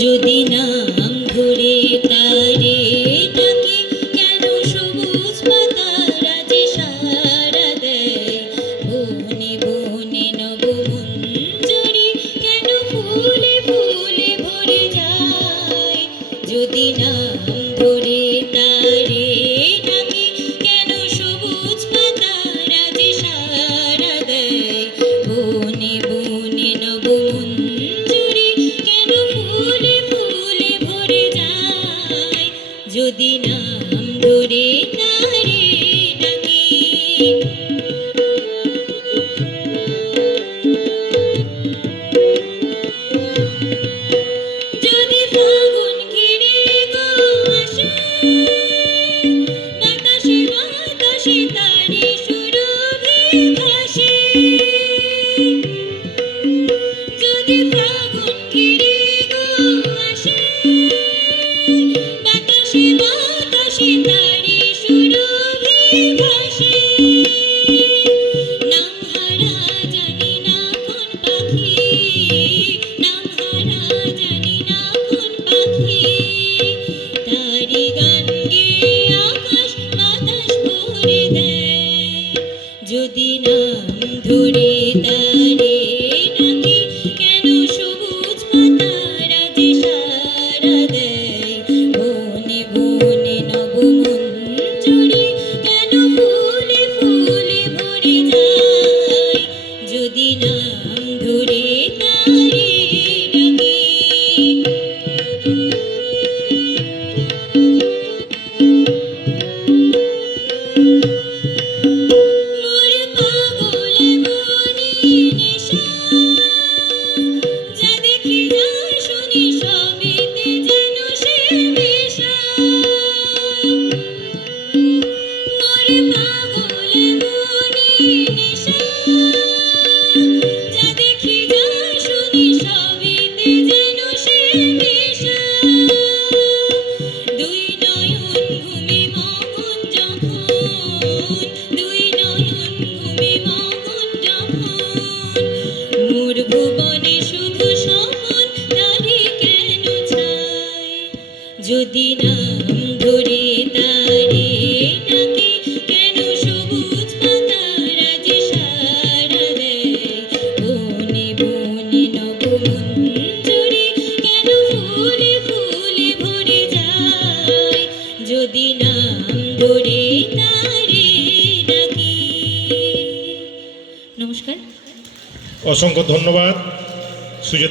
যদি নাম ধরে তারে ডাকি কেন সবুজ পাতারা যে সাড়া দেয়, বনে বনে নবমঞ্জরি কেন ফুলে ফুলে ভরে যায়। যদি নাম ধরে তারে ডাকি কেন সবুজ পাতারা যে সাড়া দেয়, বনে বনে নবমঞ্জরি কেন ফুলে ফুলে ভরে যায়। যদি নাম ধরে তারে ডাকি। যদি ফাগুন ঘিরে গো আসে, বাতাসে বাতাসে তারি সুরভি ভাসে। যদি ফাগুন ঘিরে গো আসে, বাতাসে বাতাসে তারি সুরভি ভাসে। নামহারা জানি না কোন পাখি, নামহারা জানি না কোন পাখি, তারি গান গেয়ে আকাশ বাতাস ভরে দেয়। যদি নাম ধরে তারে ডাকি কেন সবুজ পাতারা যে সাড়া দেয়, বনে বনে নবমঞ্জরি কেন ফুলে ফুলে ভরে যায়। যদি নাম ধরে তারে ডাকি। মোরে পাগল মনে নেশা, যা দেখি যা শুনি সবেতে যেন সে নেশা। মোরে পাগল মনে নেশা, যা দেখি যা শুনি সবেতে যেন সে নেশা। দুই নয়ন ঘুমে মগন যখন, দুই নয়ন ঘুমে মগন যখন, মোর ভুবনে শুধু স্বপন তারি কেন ছায়। যদি নাম ধরে তারে ডাকি কেন সবুজ পাতারা যে সাড়া দেয়, বনে বনে নবমঞ্জরি কেন ফুলে ফুলে ভরে যায়। যদি নাম ধরে তারে ডাকি। নমস্কার। অসংখ্য ধন্যবাদ সুজাতা।